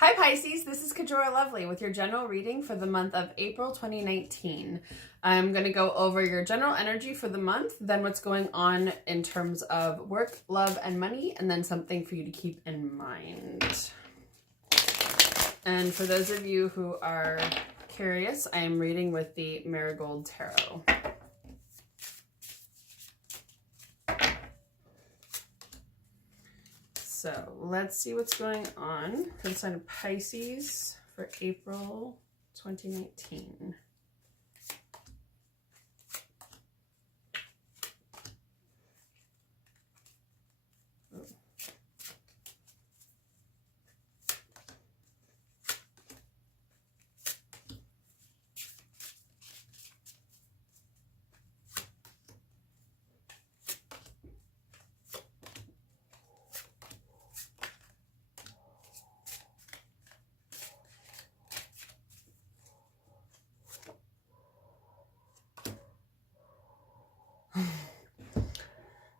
Hi Pisces, this is Kajora Lovely with your general reading for the month of April 2019. I'm going to go over your general energy for the month, then what's going on in terms of work, love, and money, and then something for you to keep in mind. And for those of you who are curious, I am reading with the Marigold Tarot. So let's see what's going on for the sign of Pisces for April 2019.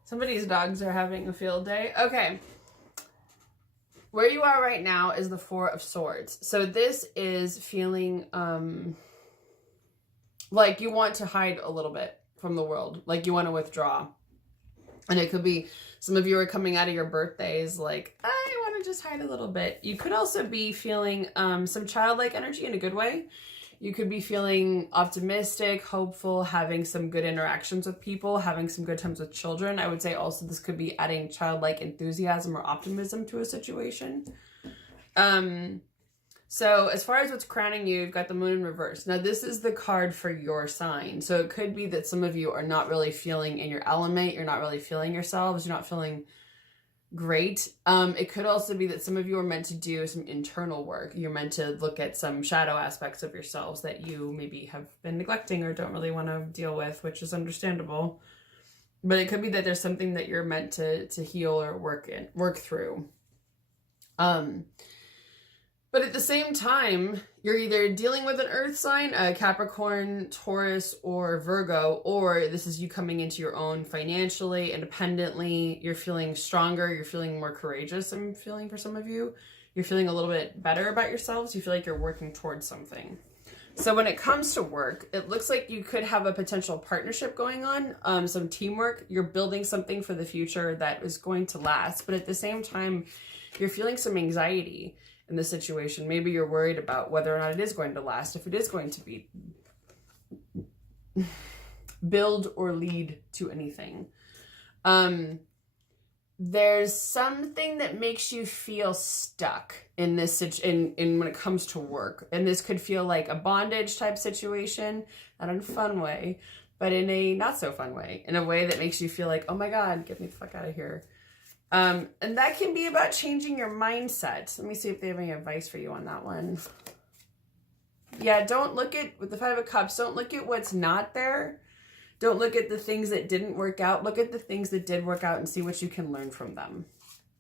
Somebody's dogs are having a field day. Okay. Where you are right now is the Four of Swords. So this is feeling like you want to hide a little bit from the world. Like you want to withdraw. And it could be some of you are coming out of your birthdays like, I want to just hide a little bit. You could also be feeling some childlike energy in a good way. You could be feeling optimistic, hopeful, having some good interactions with people, having some good times with children. I would say also this could be adding childlike enthusiasm or optimism to a situation. So as far as what's crowning you, you've got the Moon in reverse. Now this is the card for your sign. So it could be that some of you are not really feeling in your element. You're not really feeling yourselves. You're not feeling great. It could also be that some of you are meant to do some internal work. You're meant to look at some shadow aspects of yourselves that you maybe have been neglecting or don't really want to deal with, which is understandable. But it could be that there's something that you're meant to heal or work through. But at the same time, you're either dealing with an earth sign, a Capricorn, Taurus, or Virgo, or this is you coming into your own financially, independently. You're feeling stronger. You're feeling more courageous, I'm feeling for some of you. You're feeling a little bit better about yourselves. You feel like you're working towards something. So when it comes to work, it looks like you could have a potential partnership going on, some teamwork. You're building something for the future that is going to last. But at the same time, you're feeling some anxiety in the situation. Maybe you're worried about whether or not it is going to last, if it is going to be build or lead to anything. There's something that makes you feel stuck in this in when it comes to work. And this could feel like a bondage type situation, not in a fun way, but in a not so fun way, in a way that makes you feel like, oh my God, get me the fuck out of here. And that can be about changing your mindset. Let me see if they have any advice for you on that one. Yeah, don't look at, with the Five of Cups, don't look at what's not there. Don't look at the things that didn't work out. Look at the things that did work out and see what you can learn from them.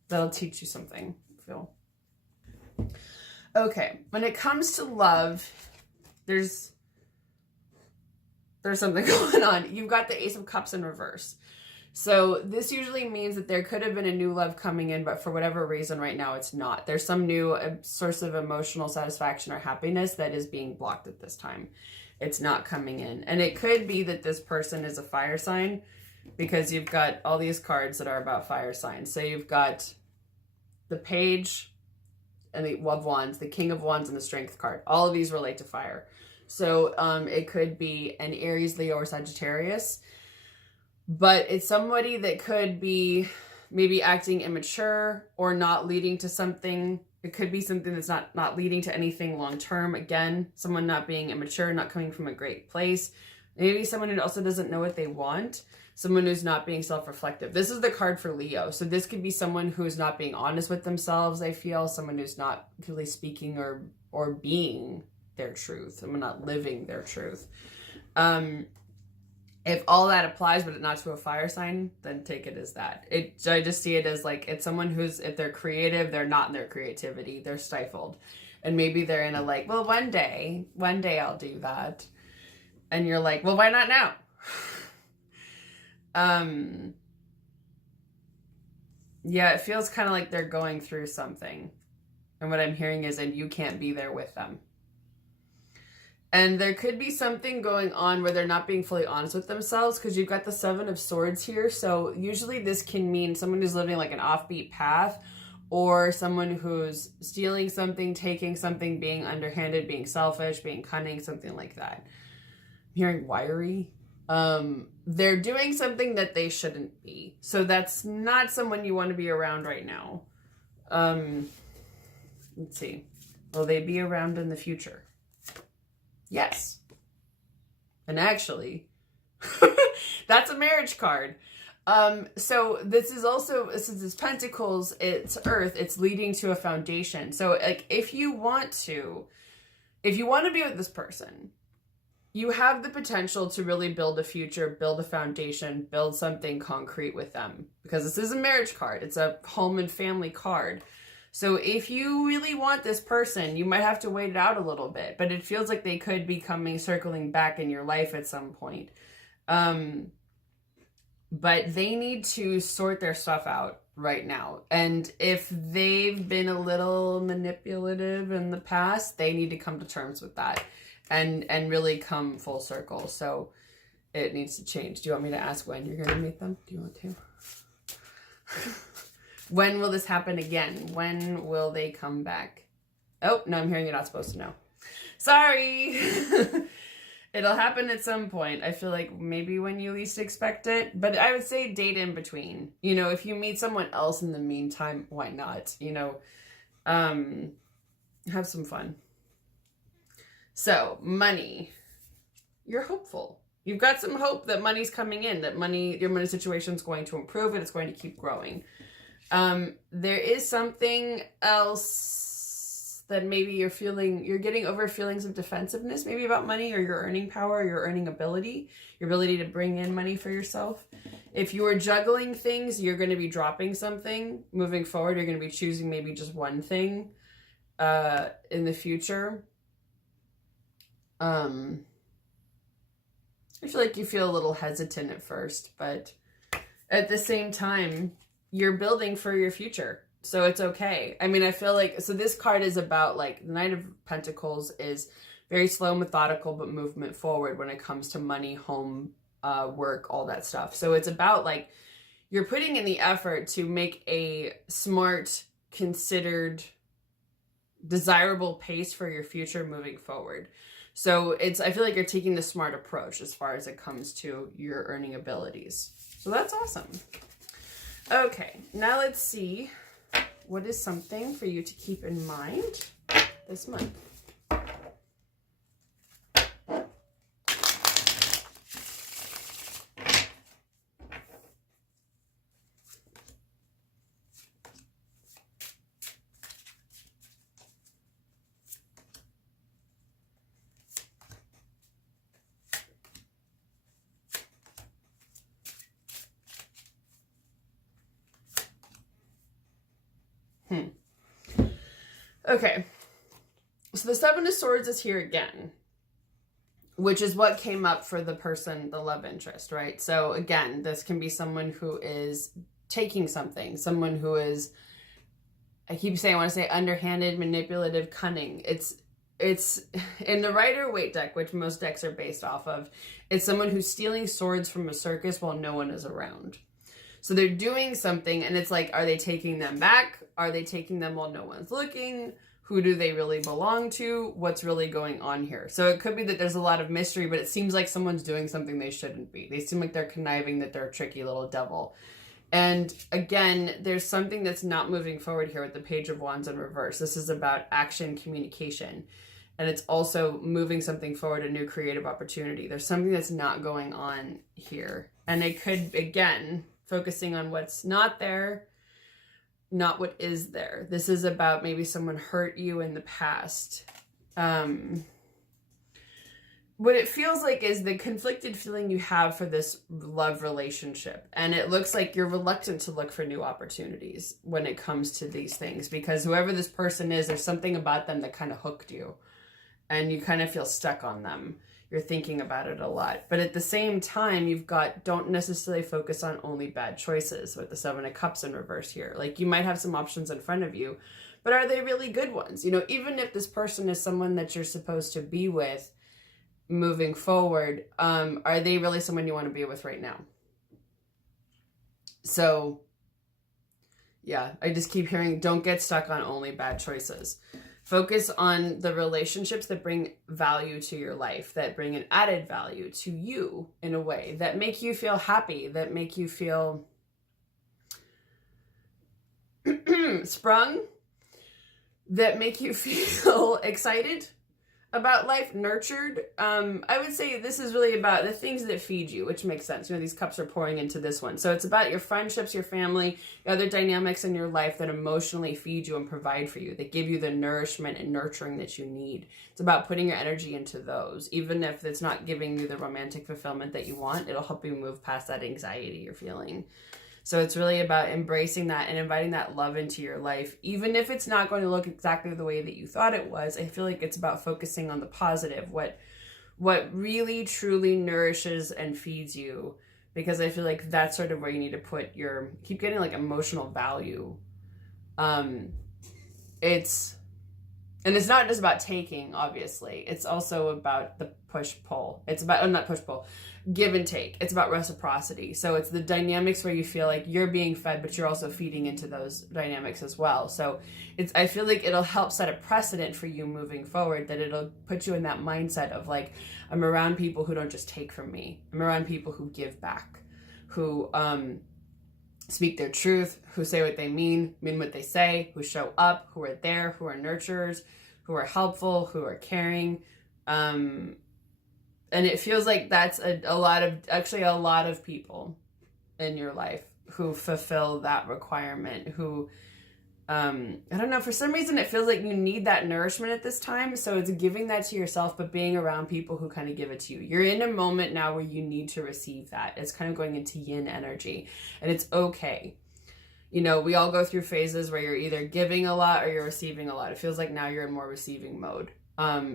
That'll teach you something, Phil. Okay, when it comes to love, there's something going on. You've got the Ace of Cups in reverse. So this usually means that there could have been a new love coming in, but for whatever reason right now it's not. There's some new source of emotional satisfaction or happiness that is being blocked at this time. It's not coming in. And it could be that this person is a fire sign because you've got all these cards that are about fire signs. So you've got the Page and the of Wands, the King of Wands, and the Strength card. All of these relate to fire. So it could be an Aries, Leo, or Sagittarius. But it's somebody that could be maybe acting immature or not leading to something. It could be something that's not leading to anything long-term. Again, someone not being immature, not coming from a great place. Maybe someone who also doesn't know what they want. Someone who's not being self-reflective. This is the card for Leo. So this could be someone who's not being honest with themselves, I feel. Someone who's not really speaking or being their truth. Someone not living their truth. If all that applies, but not to a fire sign, then take it as that. I just see it as like, it's someone who's, if they're creative, they're not in their creativity. They're stifled. And maybe they're in a like, well, one day I'll do that. And you're like, well, why not now? Yeah, it feels kind of like they're going through something. And what I'm hearing is, and you can't be there with them. And there could be something going on where they're not being fully honest with themselves, because you've got the Seven of Swords here. So usually this can mean someone who's living like an offbeat path, or someone who's stealing something, taking something, being underhanded, being selfish, being cunning, something like that. I'm hearing wiry. They're doing something that they shouldn't be. So that's not someone you want to be around right now. Let's see. Will they be around in the future? Yes. And actually, that's a marriage card. So this is also, since it's Pentacles, it's Earth, it's leading to a foundation. So like, if you want to be with this person, you have the potential to really build a future, build a foundation, build something concrete with them. Because this is a marriage card. It's a home and family card. So if you really want this person, you might have to wait it out a little bit. But it feels like they could be circling back in your life at some point. But they need to sort their stuff out right now. And if they've been a little manipulative in the past, they need to come to terms with that. And really come full circle. So it needs to change. Do you want me to ask when you're going to meet them? Do you want to? When will this happen again? When will they come back? Oh, no, I'm hearing you're not supposed to know. Sorry. It'll happen at some point. I feel like maybe when you least expect it. But I would say date in between. You know, if you meet someone else in the meantime, why not? You know, have some fun. So, money. You're hopeful. You've got some hope that money's coming in, that your money situation is going to improve and it's going to keep growing. There is something else that maybe you're getting over feelings of defensiveness, maybe about money, or your earning power, your earning ability, your ability to bring in money for yourself. If you are juggling things, you're going to be dropping something. Moving forward, you're going to be choosing maybe just one thing, in the future. I feel like you feel a little hesitant at first, but at the same time, you're building for your future. So it's okay. I mean, I feel like, so this card is about like the Knight of Pentacles is very slow, methodical, but movement forward when it comes to money, home, work, all that stuff. So it's about like, you're putting in the effort to make a smart, considered, desirable pace for your future moving forward. So I feel like you're taking the smart approach as far as it comes to your earning abilities. So that's awesome. Okay, now let's see what is something for you to keep in mind this month. Okay, so the Seven of Swords is here again, which is what came up for the person, the love interest, right? So again, this can be someone who is taking something, someone who is, I keep saying, I want to say underhanded, manipulative, cunning. It's in the Rider-Waite deck, which most decks are based off of, it's someone who's stealing swords from a circus while no one is around. So they're doing something, and it's like, are they taking them back? Are they taking them while no one's looking? Who do they really belong to? What's really going on here? So it could be that there's a lot of mystery, but it seems like someone's doing something they shouldn't be. They seem like they're conniving, that they're a tricky little devil. And again, there's something that's not moving forward here with the Page of Wands in reverse. This is about action, communication. And it's also moving something forward, a new creative opportunity. There's something that's not going on here. And it could, again, focusing on what's not there, not what is there. This is about maybe someone hurt you in the past. What it feels like is the conflicted feeling you have for this love relationship. And it looks like you're reluctant to look for new opportunities when it comes to these things, because whoever this person is, there's something about them that kind of hooked you and you kind of feel stuck on them. You're thinking about it a lot. But at the same time, don't necessarily focus on only bad choices with the Seven of Cups in reverse here. Like, you might have some options in front of you, but are they really good ones? You know, even if this person is someone that you're supposed to be with moving forward, are they really someone you want to be with right now? So yeah, I just keep hearing, don't get stuck on only bad choices. Focus on the relationships that bring value to your life, that bring an added value to you in a way, that make you feel happy, that make you feel sprung, that make you feel excited about life, nurtured. I would say this is really about the things that feed you, which makes sense. You know, these cups are pouring into this one. So it's about your friendships, your family, other dynamics in your life that emotionally feed you and provide for you, that give you the nourishment and nurturing that you need. It's about putting your energy into those. Even if it's not giving you the romantic fulfillment that you want, it'll help you move past that anxiety you're feeling. So it's really about embracing that and inviting that love into your life. Even if it's not going to look exactly the way that you thought it was, I feel like it's about focusing on the positive, what really truly nourishes and feeds you. Because I feel like that's sort of where you need to put your, keep getting like emotional value. It's not just about taking, obviously. It's also about the push-pull. It's about, not push-pull, give and take. It's about reciprocity. So it's the dynamics where you feel like you're being fed, but you're also feeding into those dynamics as well. So I feel like it'll help set a precedent for you moving forward, that it'll put you in that mindset of like, I'm around people who don't just take from me. I'm around people who give back, who speak their truth, who say what they mean what they say, who show up, who are there, who are nurturers, who are helpful, who are caring. And it feels like that's a lot of people in your life who fulfill that requirement, who, I don't know, for some reason it feels like you need that nourishment at this time. So it's giving that to yourself, but being around people who kind of give it to you. You're in a moment now where you need to receive that. It's kind of going into yin energy, and it's okay. You know, we all go through phases where you're either giving a lot or you're receiving a lot. It feels like now you're in more receiving mode.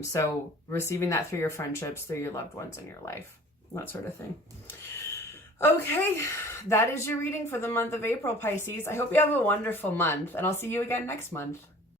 So receiving that through your friendships, through your loved ones in your life, that sort of thing. Okay, that is your reading for the month of April, Pisces. I hope you have a wonderful month, and I'll see you again next month.